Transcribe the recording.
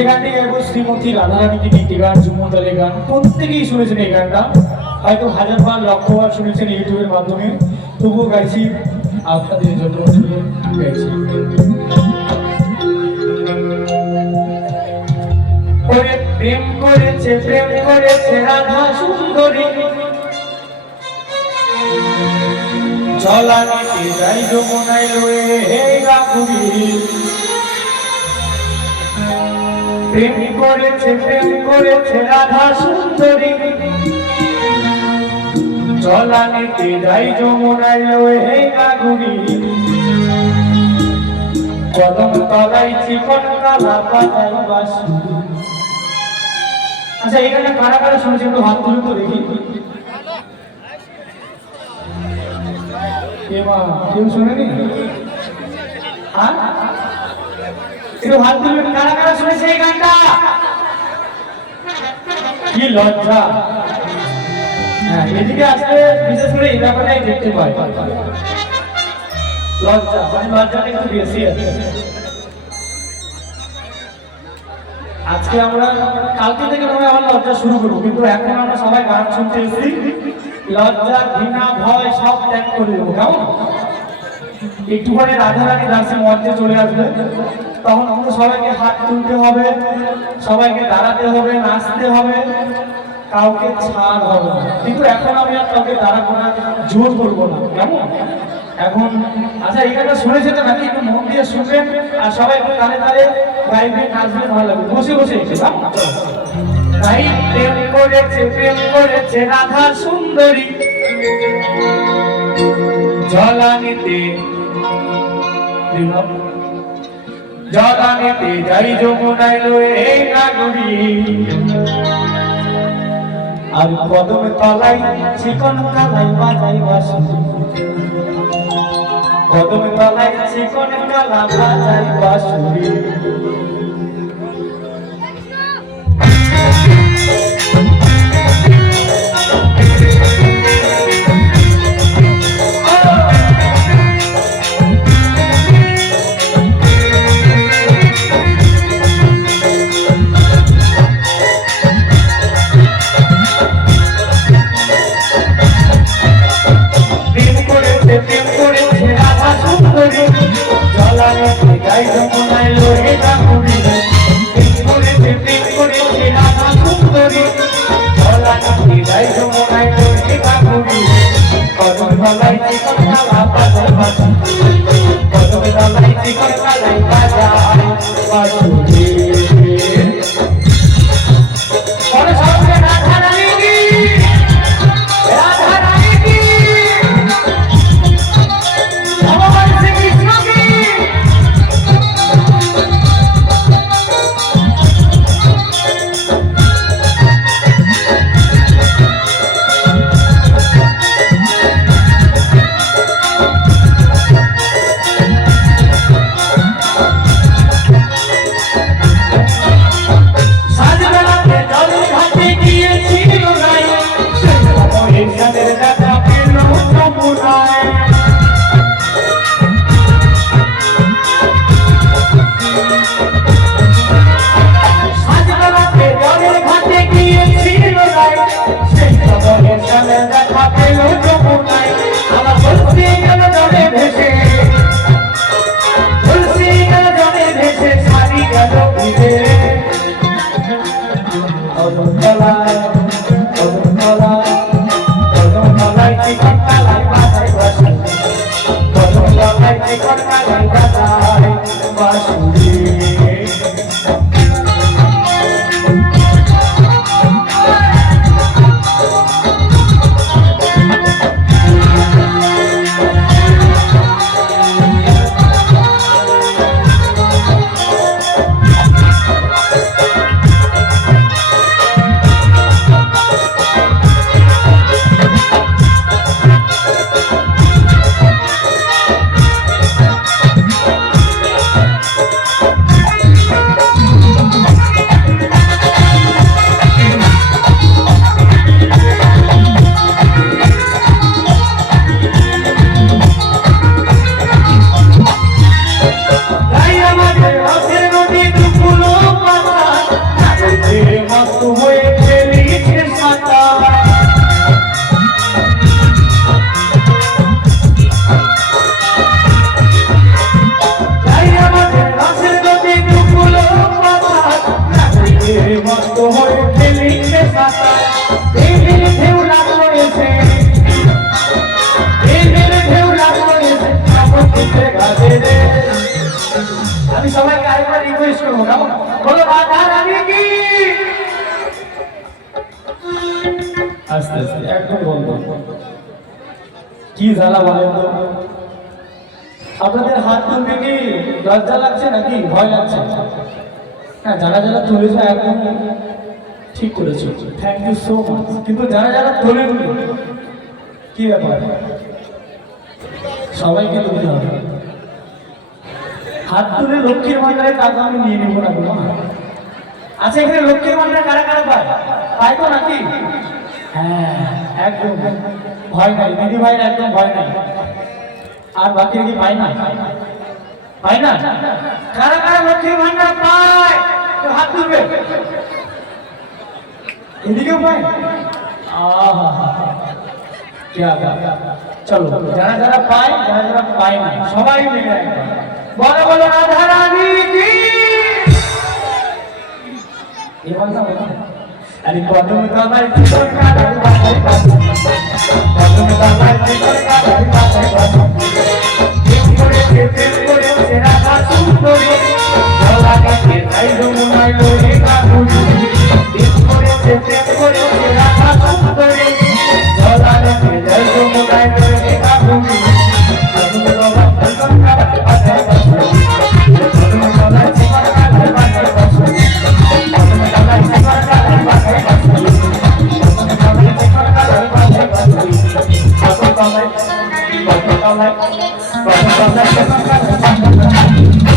যে গানটি গাইবো শ্রীমতী রাধারানীকে গীতি গান, ঝুমুরতালে গান, প্রত্যেকেই শুনেছেন এই গানটা, হয়তো হাজারবার লক্ষবার শুনেছেন ইউটিউবের মাধ্যমে, তবুও গাইছি আপনাদের জন্য, গাইছি। প্রেম করেছে রাধা সুন্দরী, জলানিতে যাই যমুনায় লয়ে হে গাকুড়ি। প্রেম করেছে রাধা সুন্দরী, জলানিতে যাই যমুনায় লয়ে হে গাকুড়ি। কদম তলায় চিকন কালা পাতায় বাসি। আচ্ছা এখানে কারা কারা শুনেছেন একটু হাত তুলে তো দেখি। কেউ শোনেনি? একটু হাত তুলবেন কারা কারা শুনেছে এই গানটা। কি লজ্জা! হ্যাঁ, এদিকে আসলে বিশেষ করে এই ব্যাপারটাই দেখতে পাই, লজ্জা, মানে লজ্জাটা একটু বেশি আছে। আজকে আমরা কালকে থেকে মনে হয় লজ্জা শুরু করবো, কিন্তু এখন আমরা সবাই গান শুনতে এসেছি, লজ্জা ঘৃণা ভয় সব ত্যাগ করে দেবো। কেমন? একটুখানি রাধারানী দাসে মঞ্চে চলে আসবে, তখন আমাদের সবাইকে হাত তুলতে হবে, সবাইকে দাঁড়াতে হবে, নাচতে হবে, কাউকে ছাড় হবে না। কিন্তু এখন আমি আর কাউকে দাঁড়াবো না, জোর করবো না। কেমন? এখন আচ্ছা এই গানটা শুনেছেন তো নাকি? একটু মন দিয়ে শুনবেন আর সবাই একটু তালে তালে গাইবেন, নাচবেন, ভালো লাগবে। বসে বসে তাই প্রেম করেছে রাধা সুন্দরী, জলানিতে যাই যমুনায় লয়ে গাগুড়ি। আর কদম তলাই চিকন কালাই বাজাই বাসি, কদম তলাই চিকন কালা বাজাই বাসুরি। রাধে রে। আমি সবাইকে আরেকবার রিকোয়েস্ট করবো, কেমন? বলো রাধা রানী কি। আস্তে আস্তে একদম বন্ধ। কি জ্বালা বলেন তো? আপনাদের হাত তুলতে কি লজ্জা লাগছে নাকি ভয় লাগছে? হ্যাঁ, যারা যারা তুলেছে একদম ঠিক করেছো, থ্যাংক ইউ সো মাচ। কিন্তু যারা যারা তোলেননি, কি ব্যাপার? সবাইকে তুলতে হবে। হাত তুলে লক্ষ্মীর ভান্ডারের টাকা আমি নিয়ে নেবো না তোমার। আচ্ছা, এখানে লক্ষ্মীর ভান্ডার কারা কারা পায়? পায় তো নাকি? হ্যাঁ, একদম ভয় নাই দিদি ভাইয়ের, একদম ভয় নাই। আর বাকি কি পায় না? পায় না? কারা কারা লক্ষ্মীর ভান্ডার পায় তো হাত তুলবে। এদিকেও পায়? চলো, যারা যারা পায়, যারা যারা পায় না, সবাই মিলে বলো বলো রাধা রানী কি। এবার না আরে কদম তোমার জীবন কাটার বাঁচাই বাঁচাই, কদম তোমার জীবন কাটার বাঁচাই বাঁচাই। প্রেম করেছে রাধা সুন্দরী, গলা কাটে তাই যমুনায় লয়ে কাকুরি। প্রেম করেছে রাধা সুন্দরী, গলা কাটে তাই যমুনায় লয়ে কাকুরি। কদম তোমার জীবন কাটার বাঁচাই বাঁচাই, কদম তোমার জীবন কাটার বাঁচাই বাঁচাই, কদম তোমার জীবন কাটার বাঁচাই বাঁচাই, কদম তোমার জীবন কাটার বাঁচাই বাঁচাই। কত কমাই কত কমাই কত কমাই জীবন কাটার বাঁচাই বাঁচাই।